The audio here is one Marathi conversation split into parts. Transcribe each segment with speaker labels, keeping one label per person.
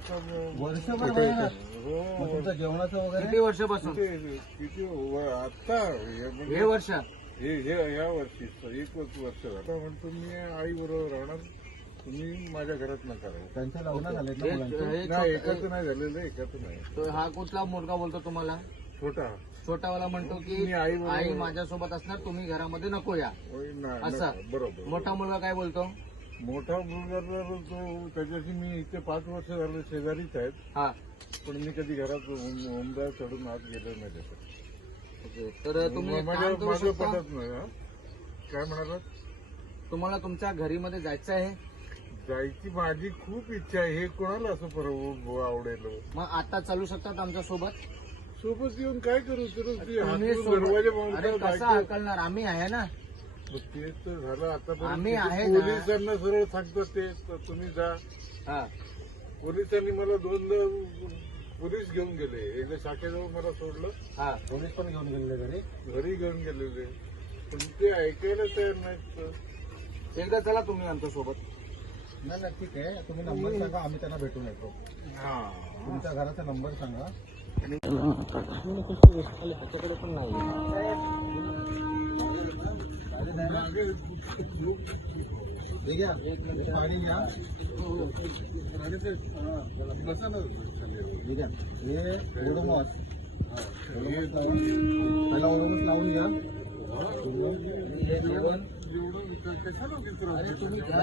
Speaker 1: आता म-
Speaker 2: वर्षभर महिन्यात मग तुमचं जेवणाचं वगैरे?
Speaker 3: किती वर्षापासून?
Speaker 1: किती किती व- आता हे म्हणजे-
Speaker 3: हे वर्ष?
Speaker 1: हे हे या वर्षी एकच वर्ष झालं. आता म्हणतो मी आई बरोबर राहणार तुम्ही माझ्या घरात नका राहू.
Speaker 2: त्यांचे लग्न
Speaker 3: हे-
Speaker 2: मुलांचे?
Speaker 3: हे
Speaker 1: नाही एकाच नाही झालेलं एकाच नाही.
Speaker 3: तो हा कुठला मुलगा बोलतो तुम्हाला?
Speaker 1: छोटा.
Speaker 3: छोटावाला म्हणतो की
Speaker 1: मी आई बरोबर-
Speaker 3: आई माझ्यासोबत असणार तुम्ही घरामध्ये नको या.
Speaker 1: होय, नाही,
Speaker 3: असं.
Speaker 1: बरोबर
Speaker 3: मोठा मुलगा काय बोलतो?
Speaker 1: मोठा तो त्याच्याशी मी इथे पाच वर्ष झालं शेजारीच आहेत.
Speaker 3: हा.
Speaker 1: पण मी कधी घरात उम- उमदा चढून आत गेलो नाही त्याच्यात.
Speaker 3: ओके. तर तुम्ही एक
Speaker 1: माझ्या
Speaker 3: काम करू
Speaker 1: माझं
Speaker 3: शकता.
Speaker 1: पटत नाही हा. काय म्हणालात
Speaker 3: तुम्हाला तुमच्या घरीमध्ये जायचं आहे?
Speaker 1: जायची माझी खूप इच्छा आहे. हे कोणाला असं परव आवडेल?
Speaker 3: मग आता चालू शकतात आमच्यासोबत? सोबत
Speaker 1: येऊन काय करू? तर ते
Speaker 3: तुम्ही
Speaker 1: हातून
Speaker 3: सोबत-
Speaker 1: दरवाजे
Speaker 3: अरे
Speaker 1: बांधतात,
Speaker 3: कसं
Speaker 1: बायको-
Speaker 3: हकलणार? आम्ही आहे ना.
Speaker 1: तेच तर झालं. आता
Speaker 3: आम्ही आहे ना.
Speaker 1: पोलिसांना सरळ सांगतात ते तर तुम्ही जा.
Speaker 3: हा.
Speaker 1: पोलिसांनी मला दोनदा पोलीस घेऊन गेले. एकदा शाखेजवळ मला सोडलं.
Speaker 3: हा.
Speaker 2: पोलीस पण घेऊन गेलेले घरी?
Speaker 1: घरी घेऊन गेलेले. पण ते ऐकायला तयार नाहीत
Speaker 3: एकदा चला तुम्ही आमच्यासोबत.
Speaker 2: नाही नाही ठीक आहे. तुम्ही नंबर सांगा आम्ही त्यांना भेटून येतो.
Speaker 1: हा.
Speaker 2: तुमच्या घराचा नंबर सांगा.
Speaker 3: त्याच्याकडे पण नाही.
Speaker 2: पाणी घ्या.
Speaker 1: बसा ना
Speaker 2: ठीक आहे. हे ओडोमॉस पहिला ओडोमॉस लावून घ्या.
Speaker 1: एवढं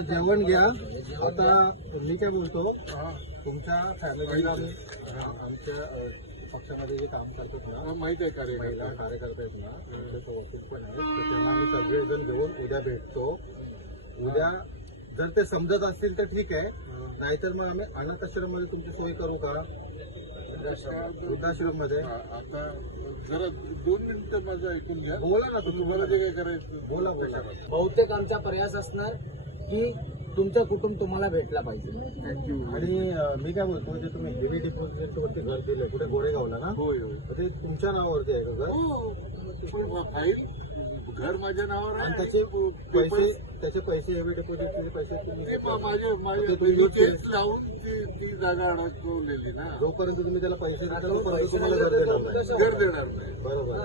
Speaker 2: जेवण घ्या. आता मी काय बोलतो? तुमच्या फॅमिलीला आम्ही आमच्या पक्षामध्ये जे काम करतात ना
Speaker 1: माहीत आहे
Speaker 2: महिला
Speaker 1: कार्यकर्ता
Speaker 2: कार्यकर्ते आहेत ना आमचे वकील पण आहेत तर त्यांना आम्ही सगळेजण घेऊन उद्या भेटतो. उद्या जर ते समजत असतील तर ठीक आहे. नाहीतर मग आम्ही अनाथ आश्रममध्ये तुमची सोय करू का? वृद्धाश्रममध्ये
Speaker 1: आता जरा दोन मिनिटं माझं ऐकून घ्या.
Speaker 2: बोला ना तुम्ही
Speaker 1: तुम्हाला जे काय करायचं
Speaker 2: बोला बोला.
Speaker 3: बहुतेक आमचा प्रयास असणार की तुमचं कुटुंब तुम्हाला भेटला पाहिजे.
Speaker 1: थँक्यू
Speaker 2: आणि अ, मी काय बोलतो जे तुम्ही हेवी डिपॉझिट वरती घर दिले कुठे गोरेगावला ना
Speaker 1: होय होय.
Speaker 2: तर ते तुमच्या नावावरती आहे का घर?
Speaker 1: हो पण फाईल घर माझ्या नावावर
Speaker 2: आणि
Speaker 1: आहे
Speaker 2: त्याचे पैसे त्याचे पैसे हेवी डिपॉझिटचे पैसे तुम्ही
Speaker 1: ते पा- माझे माझे
Speaker 2: ते तुम्ही use
Speaker 1: लावून ती ती जागा अडकवलेली ना.
Speaker 2: जोपर्यंत तुम्ही त्याला पैसे देता तोपर्यंत तुम्हाला घर देणार नाही.
Speaker 1: घर देणार नाही.
Speaker 2: बरोबर.